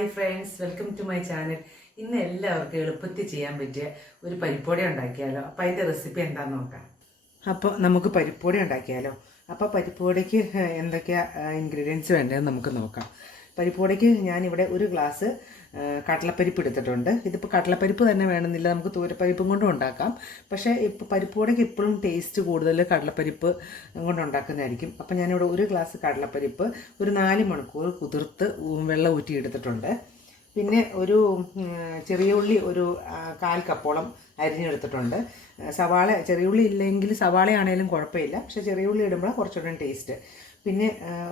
Hi friends, welcome to my channel. ഇന്ന് എല്ലാവർക്കും എളുപ്പത്തിൽ ചെയ്യാൻ പറ്റിയ ഒരു പരിപ്പുവട ഉണ്ടാക്കിയാലോ. അപ്പോൾ അതിൻ്റെ റെസിപ്പി എന്താണെന്ന് നോക്കാം. അപ്പോൾ നമുക്ക് പരിപ്പുവട ഉണ്ടാക്കിയാലോ. അപ്പോൾ പരിപ്പുവടയ്ക്ക് എന്തൊക്കെയാണ് ഇൻഗ്രീഡിയൻസ് വേണ്ടതെന്ന് നമുക്ക് നോക്കാം. പരിപ്പുവടയ്ക്ക് ഞാനിവിടെ ഒരു ഗ്ലാസ് കടലപ്പരിപ്പ് എടുത്തിട്ടുണ്ട്. ഇതിപ്പോൾ കടലപ്പരിപ്പ് തന്നെ വേണമെന്നില്ല, നമുക്ക് തൂരപ്പരിപ്പും കൊണ്ടും ഉണ്ടാക്കാം. പക്ഷേ ഇപ്പോൾ പരിപ്പുവടയ്ക്ക് എപ്പോഴും ടേസ്റ്റ് കൂടുതൽ കടലപ്പരിപ്പ് കൊണ്ട് ഉണ്ടാക്കുന്നതായിരിക്കും. അപ്പോൾ ഞാനിവിടെ ഒരു ഗ്ലാസ് കടലപ്പരിപ്പ് ഒരു 4 മണിക്കൂർ കുതിർത്ത് വെള്ളം ഊറ്റി എടുത്തിട്ടുണ്ട്. പിന്നെ ഒരു ചെറിയ ഉള്ളി ഒരു 1/4 കപ്പോളം അരിഞ്ഞെടുത്തിട്ടുണ്ട്. സവാള, ചെറിയ ഉള്ളി ഇല്ലെങ്കിൽ സവാളയാണേലും കുഴപ്പമില്ല, പക്ഷേ ചെറിയ ഉള്ളി ഇടുമ്പോൾ കുറച്ചുകൂടെ ടേസ്റ്റ്. പിന്നെ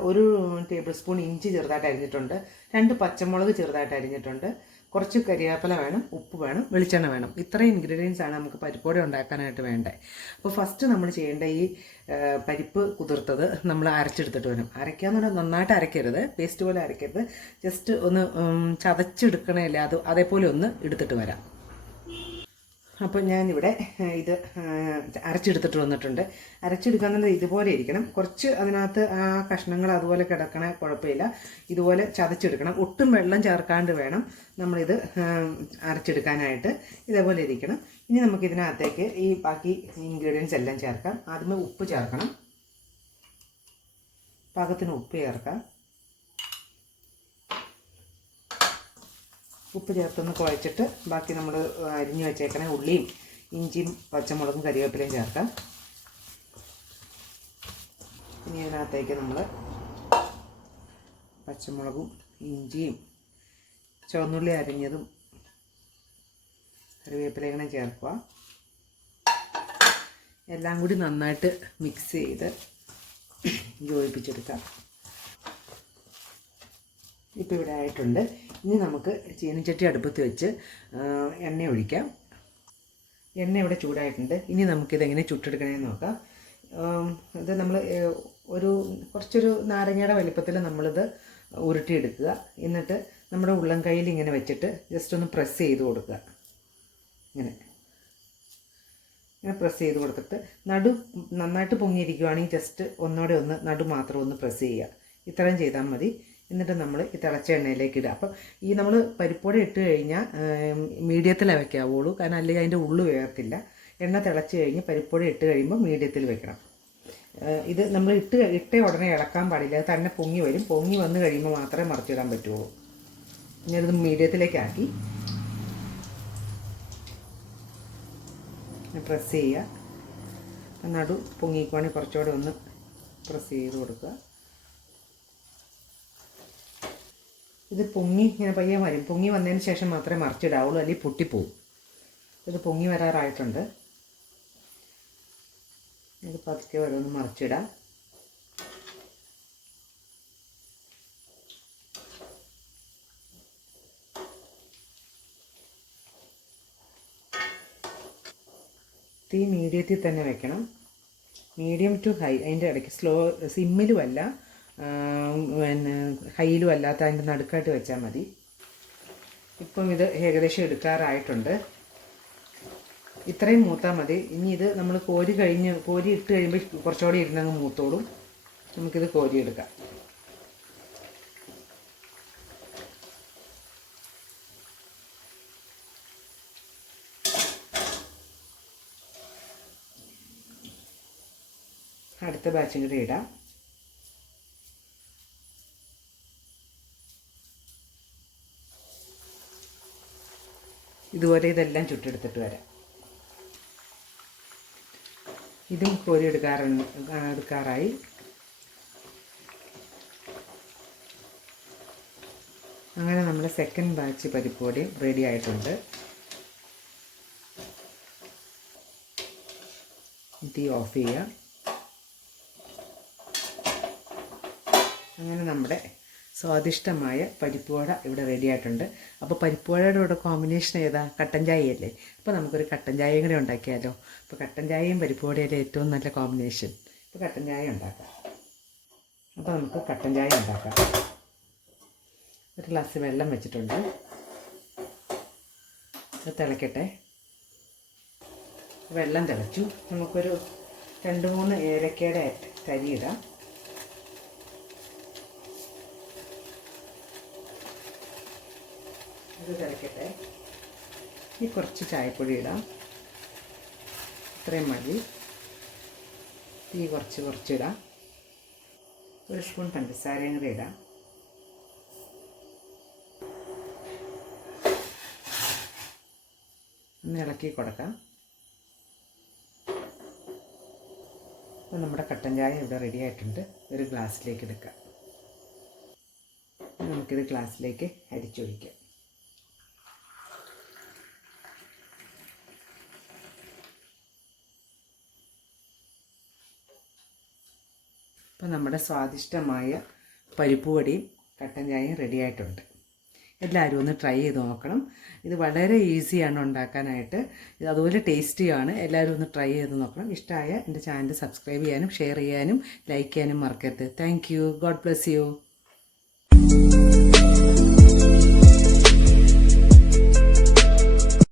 ഒരു ടേബിൾ സ്പൂൺ ഇഞ്ചി ചെറുതായിട്ട് അരിഞ്ഞിട്ടുണ്ട്. 2 പച്ചമുളക് ചെറുതായിട്ട് അരിഞ്ഞിട്ടുണ്ട്. കുറച്ച് കരിവേപ്പില വേണം, ഉപ്പ് വേണം, വെളിച്ചെണ്ണ വേണം. ഇത്രയും ഇൻഗ്രീഡിയൻസ് ആണ് നമുക്ക് പരിപ്പുവട ഉണ്ടാക്കാനായിട്ട് വേണ്ടത്. അപ്പോൾ ഫസ്റ്റ് നമ്മൾ ചെയ്യേണ്ട ഈ പരിപ്പ് കുതിർത്തത് നമ്മൾ അരച്ചെടുത്തിട്ട് വരും. അരയ്ക്കാന്ന് പറഞ്ഞാൽ നന്നായിട്ട് അരയ്ക്കരുത്, പേസ്റ്റ് പോലെ അരയ്ക്കരുത്, ജസ്റ്റ് ഒന്ന് ചതച്ചെടുക്കണമല്ലേ, അതേപോലെ ഒന്ന് എടുത്തിട്ട് വരാം. അപ്പോൾ ഞാനിവിടെ ഇത് അരച്ചെടുത്തിട്ട് വന്നിട്ടുണ്ട്. അരച്ചെടുക്കാന്നുള്ളത് ഇതുപോലെ ഇരിക്കണം. കുറച്ച് അതിനകത്ത് ആ കഷ്ണങ്ങൾ അതുപോലെ കിടക്കണ കുഴപ്പമില്ല. ഇതുപോലെ ചതച്ചെടുക്കണം. ഒട്ടും വെള്ളം ചേർക്കാണ്ട് വേണം നമ്മളിത് അരച്ചെടുക്കാനായിട്ട്. ഇതേപോലെ ഇരിക്കണം. ഇനി നമുക്കിതിനകത്തേക്ക് ഈ ബാക്കി ഇൻഗ്രീഡിയൻസ് എല്ലാം ചേർക്കാം. ആദ്യമേ ഉപ്പ് ചേർക്കണം. പാകത്തിന് ഉപ്പ് ചേർക്കാം. ഉപ്പ് ചേർത്തൊന്ന് കുഴച്ചിട്ട് ബാക്കി നമ്മൾ അരിഞ്ഞു വെച്ചേക്കണ ഉള്ളിയും ഇഞ്ചിയും പച്ചമുളകും കരിവേപ്പിലയും ചേർക്കാം. ഇനി ഇതിനകത്തേക്ക് നമ്മൾ പച്ചമുളകും ഇഞ്ചിയും ചുവന്നുള്ളി അരിഞ്ഞതും കറിവേപ്പിലയും കൂടെ ചേർക്കുക. എല്ലാം കൂടി നന്നായിട്ട് മിക്സ് ചെയ്ത് യോജിപ്പിച്ചെടുക്കാം. ഇപ്പോൾ ഇവിടെ ആയിട്ടുണ്ട്. ഇനി നമുക്ക് ചീനിച്ചട്ടി അടുപ്പത്ത് വെച്ച് എണ്ണ ഒഴിക്കാം. എണ്ണ ഇവിടെ ചൂടായിട്ടുണ്ട്. ഇനി നമുക്കിതെങ്ങനെ ചുട്ടെടുക്കണമെന്ന് നോക്കാം. ഇത് നമ്മൾ കുറച്ചൊരു നാരങ്ങയുടെ വലിപ്പത്തിൽ നമ്മളിത് ഉരുട്ടിയെടുക്കുക. എന്നിട്ട് നമ്മുടെ ഉള്ളം കയ്യിൽ ഇങ്ങനെ വെച്ചിട്ട് ജസ്റ്റ് ഒന്ന് പ്രസ് ചെയ്ത് കൊടുക്കുക. ഇങ്ങനെ പ്രസ് ചെയ്ത് കൊടുത്തിട്ട് നടു നന്നായിട്ട് പൊങ്ങിയിരിക്കുകയാണെങ്കിൽ ജസ്റ്റ് ഒന്നോടെ ഒന്ന് നടു മാത്രം ഒന്ന് പ്രസ് ചെയ്യുക. ഇത്രയും ചെയ്താൽ മതി. എന്നിട്ട് നമ്മൾ ഈ തിളച്ച എണ്ണയിലേക്ക് ഇടുക. അപ്പം ഈ നമ്മൾ പരിപ്പുവട ഇട്ട് കഴിഞ്ഞാൽ മീഡിയത്തിലേ വയ്ക്കാവുള്ളൂ, കാരണം അല്ലെങ്കിൽ അതിൻ്റെ ഉള്ളു വേർത്തില്ല. എണ്ണ തിളച്ച് കഴിഞ്ഞ് പരിപ്പുവട ഇട്ട് കഴിയുമ്പോൾ മീഡിയത്തിൽ വെക്കണം. ഇത് നമ്മൾ ഇട്ട ഉടനെ ഇളക്കാൻ പാടില്ല, അത് തന്നെ പൊങ്ങി വരും. പൊങ്ങി വന്ന് കഴിയുമ്പോൾ മാത്രമേ മറിച്ചിടാൻ പറ്റുള്ളൂ. ഇനി അത് മീഡിയത്തിലേക്കാക്കി പ്രസ് ചെയ്യുക. നടു പൊങ്ങിക്കുവാണെങ്കിൽ കുറച്ചുകൂടെ ഒന്ന് പ്രസ് ചെയ്ത് കൊടുക്കുക. ഇത് പൊങ്ങി ഇങ്ങനെ പയ്യെ വരും. പൊങ്ങി വന്നതിന് ശേഷം മാത്രമേ മറിച്ചിടാവുള്ളൂ, അല്ലെങ്കിൽ പൊട്ടിപ്പോവും. ഇത് പൊങ്ങി വരാറായിട്ടുണ്ട്. ഇത് പതുക്കെ ഓരോന്ന് മറിച്ചിടാം. തീ മീഡിയത്തിൽ തന്നെ വെക്കണം. മീഡിയം ടു ഹൈ, അതിൻ്റെ ഇടയ്ക്ക് സിമ്മിലുമല്ല പിന്നെ ഹൈയിലും അല്ലാത്ത അതിൻ്റെ നടുക്കായിട്ട് വെച്ചാൽ മതി. ഇപ്പം ഇത് ഏകദേശം എടുക്കാറായിട്ടുണ്ട്. ഇത്രയും മൂത്താൽ മതി. ഇനി ഇത് നമ്മൾ കോരി ഇട്ട് കഴിയുമ്പോൾ കുറച്ചുകൂടി ഇരുന്നങ്ങ് മൂത്തോളും. നമുക്കിത് കോരിയെടുക്കാം. അടുത്ത ബാച്ചും കൂടി ഇടാം. ഇതുപോലെ ഇതെല്ലാം ചുട്ടെടുത്തിട്ട് വരാം. ഇതും കോരി എടുക്കാറായി. അങ്ങനെ നമ്മുടെ സെക്കൻഡ് ബാച്ച് പരിപ്പുവടയും റെഡി ആയിട്ടുണ്ട്. തീ ഓഫ് ചെയ്യാം. അങ്ങനെ നമ്മുടെ സ്വാദിഷ്ടമായ പരിപ്പുവട ഇവിടെ റെഡി ആയിട്ടുണ്ട്. അപ്പോൾ പരിപ്പുവടയുടെ കൂടെ കോമ്പിനേഷൻ ഏതാ? കട്ടൻ ചായയല്ലേ. അപ്പോൾ നമുക്കൊരു കട്ടൻ ചായയും കൂടെ ഉണ്ടാക്കിയാലോ. അപ്പോൾ കട്ടൻ ചായയും പരിപ്പുവടയുടെ ഏറ്റവും നല്ല കോമ്പിനേഷൻ. ഇപ്പോൾ കട്ടൻ ചായ ഉണ്ടാക്കാം. അപ്പോൾ നമുക്ക് കട്ടൻ ചായ ഉണ്ടാക്കാം. ഒരു ഗ്ലാസ് വെള്ളം വെച്ചിട്ടുണ്ട്. അത് തിളക്കട്ടെ. വെള്ളം തിളച്ചു. നമുക്കൊരു 2-3 ഏലക്കയുടെ തരിയിടാം. ഇത് തിളക്കട്ടെ. ഇനി കുറച്ച് ചായപ്പൊടി ഇടാം. ഇത്രയും മതി. തീ കുറച്ചിടാം. ഒരു സ്പൂൺ പഞ്ചസാരയും കൂടെ ഇടാം. ഒന്ന് ഇളക്കി കൊടുക്കാം. അപ്പോൾ നമ്മുടെ കട്ടൻ ചായ ഇവിടെ റെഡി ആയിട്ടുണ്ട്. ഒരു ഗ്ലാസ്സിലേക്ക് എടുക്കാം. നമുക്കിത് ഗ്ലാസ്സിലേക്ക് അരിച്ചൊഴിക്കാം. അപ്പോൾ നമ്മുടെ സ്വാദിഷ്ടമായ പരിപ്പ് വടയും കട്ടൻ ചായയും റെഡി ആയിട്ടുണ്ട്. എല്ലാവരും ഒന്ന് ട്രൈ ചെയ്ത് നോക്കണം. ഇത് വളരെ ഈസിയാണ് ഉണ്ടാക്കാനായിട്ട്. ഇത് അതുപോലെ ടേസ്റ്റിയാണ്. എല്ലാവരും ഒന്ന് ട്രൈ ചെയ്ത് നോക്കണം. ഇഷ്ടമായ എൻ്റെ ചാനൽ സബ്സ്ക്രൈബ് ചെയ്യാനും ഷെയർ ചെയ്യാനും ലൈക്ക് ചെയ്യാനും മറക്കരുത്. Thank you. God bless you.